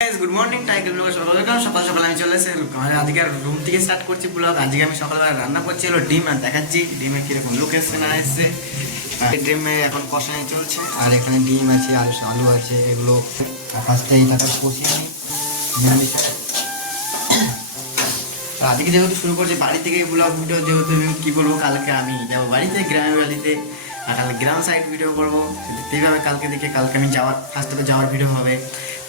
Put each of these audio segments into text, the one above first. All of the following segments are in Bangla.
গুড মর্নিং টাইগার ব্লগ সকাল সকাল আমি চলে এসে আজকে রুম থেকে স্টার্ট করছি ব্লগ। আজকে আমি সকালবেলা রান্না করছি হলো ডিম, আর দেখাচ্ছি ডিমে কিরকম লুক এসছে না এসছে। ডিমে এখন কষানো চলছে, আর এখানে ডিম আছে আর আলু আছে, এগুলো ফার্স্টে এইটা কষিয়ে নিই। আর আজকে যেহেতু শুরু করছি বাড়ি থেকে ব্লগ ভিডিও, যেহেতু আমি কী বলবো, কালকে আমি যাবো বাড়িতে গ্রামের বাড়িতে, আর কালকে গ্রাম সাইড ভিডিও করবো। দেখতেই পাবে কালকে কালকে আমি ফার্স্টে যাওয়ার ভিডিও হবে,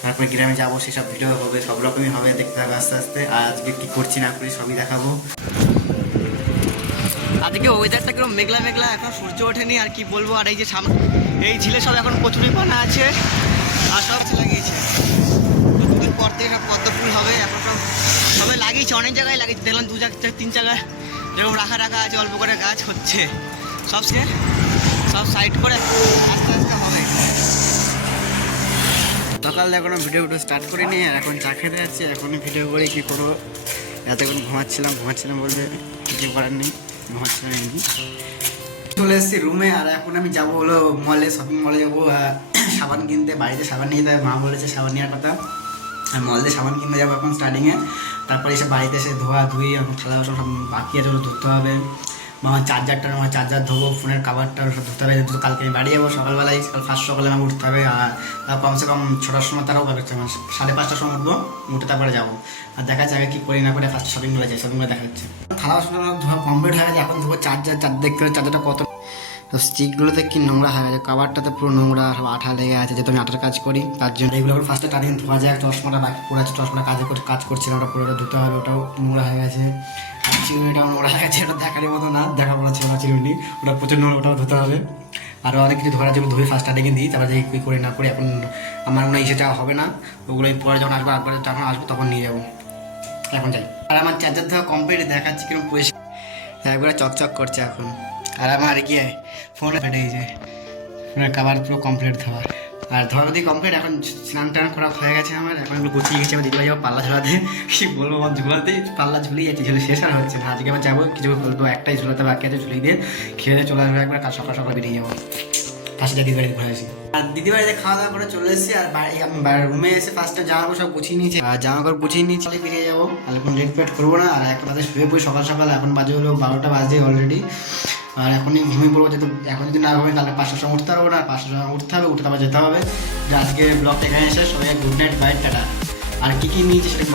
তারপরে গ্রামে যাবো সেসব ভিডিও হবে, সব রকমই হবে, দেখতে হবে আস্তে আস্তে। আর আজকে কী করছি না করি সবই দেখাবো। আজকে ওয়েদারটা কিরকম মেঘলা মেঘলা, এখন সূর্য ওঠেনি, আর কি বলবো। আর এই যে সামনে এই ঝিলে সব এখন কচুরি পানা আছে, আর সব লাগিয়েছে দুদিন পর থেকে সব পদ্ম ফুল হবে। এখন সব সবাই লাগিয়েছে, অনেক জায়গায় লাগিয়েছে, দেখলাম 2-3 জায়গায় যেরকম রাখা আছে, অল্প করে গাছ হচ্ছে, সব সাইড করে আস্তে আস্তে হবে। সকাল এখনো ভিডিও স্টার্ট করিনি, আর এখন চা খেতে যাচ্ছি। এখনই ভিডিও করে কী করবো, এতক্ষণ ঘুমাচ্ছিলাম বলতে কিছু করার নেই, ঘুমাচ্ছিলাম এমনি। চলে এসেছি রুমে, আর এখন আমি যাবো হলো মলে, শপিং মলে যাবো সাবান কিনতে। বাড়িতে সাবান নিয়ে দেয়, মা বলেছে সাবান নেওয়ার কথা, আর মলে সাবান কিনতে যাবো এখন স্টার্টিংয়ে। তারপরে এসে বাড়িতে এসে ধোয়া ধুই, এখন থালা বাসন সব বাকি আছে, ওগুলো ধুতে হবে। আমার চার্জার ধোবো, ফোনের কাভারটা সব ধুতে হবে। যেহেতু কালকে আমি বাড়ি যাবো সকালবেলায়, ফার্স্ট সকালে আমার উঠতে হবে, আর কমসে কম 6টার সময়, তারাও পাচ্ছে আমার 5:30টার সময় উঠবো, উঠে তারপরে যাবো। আর দেখা যাবে কী করি না করে, ফার্স্ট শপিং মলে যাই, শপিং মলে দেখা যাচ্ছে। থালা বাসন ধোয়া কমপ্লিট হয়ে গেছে, এখন ধোবো চার্জার দেখতে হবে চার্জারটা কত। তো স্টিকগুলোতে কি নোংরা হয়ে গেছে, কাভারটাতে পুরো নোংরা, সব আঠা লেগে আছে, যেহেতু আমি আঠার কাজ করি তার জন্য। এগুলো ফার্স্টে টার্নিং ধোয়া যায়। চশমাটা বাকি পড়ে আছে, চশমাটা কাজ করছিলাম, ওটা পুরোটা ধুতে হবে, ওটাও নোংরা হয়ে গেছে। চিরুনিটাও নোংরা হয়ে গেছে, ওটা দেখারই মতো না, দেখা বলা ছিল না চিরুনি, ওটা প্রচুর নোংরা, ওটাও ধুতে হবে। আরও অনেক কিছু ধরা যেগুলো ধুয়ে ফার্স্ট টার্নিংয়ে দিই, তারপরে যে কী করি না করি। এখন আমার মনে হয় সেটা হবে না, ওগুলো পরে যখন আসবো, যখন আসবো তখন নিয়ে যাবো। এখন যাই। আর আমার চার্জার ধোয়া কমপ্লিট, দেখাচ্ছি কিরকম পরিষ্কার, একবারে চকচক করছে এখন। আর আমার কি ফোনে ফেটে গেছে, ফোনের কাভার পুরো কমপ্লিট ধোয়া, আর ধোয়া দিয়ে কমপ্লিট। এখন স্নান টান করা হয়ে গেছে আমার, এখন এগুলো গুছিয়ে গেছে। আমার দিদিভাই যাবো পাল্লা ঝোলাতে, কি বলবো, আমার ঝুলাতে পাল্লা ঝুলিয়ে যাচ্ছে, ঝুলে শেষ আর হচ্ছে না। আজকে আবার যাবো, কিছু বলবো, একটাই ঝুলাতে বাকি আছে, ঝুলিয়ে দিয়ে খেয়ে চলে আসবো একবার, কাল সকাল সকাল বেরিয়ে যাবো। ফার্স্টে দিদি বাড়িতে ঘুরে আসি, আর দিদি বাড়িতে খাওয়া দাওয়া করে চলে এসেছি। আর আমি রুমে এসে ফার্স্টে জামা সব গুছিয়ে নিয়েছি, আর জামা কাপড় গুছিয়ে নিয়েছি, বেরিয়ে যাবো। আর এখন রেড পেট করবো না, আর এখন তাদের শুয়ে পড়ি সকাল সকাল। এখন বাজে হলো 12টা বাজে অলরেডি, আর এখনই ঘুমিয়ে পড়বো। যেহেতু এখন যদি না ঘুমিয়ে তাহলে 5টার সময় উঠতে পারবো না, 5টার সময় উঠতে হবে, উঠে তারপর যেতে হবে। আজকে ব্লগটা এখানে এসে সবাই গুড নাইট, বাই, টাটা। আর কী নিয়েছি সেটা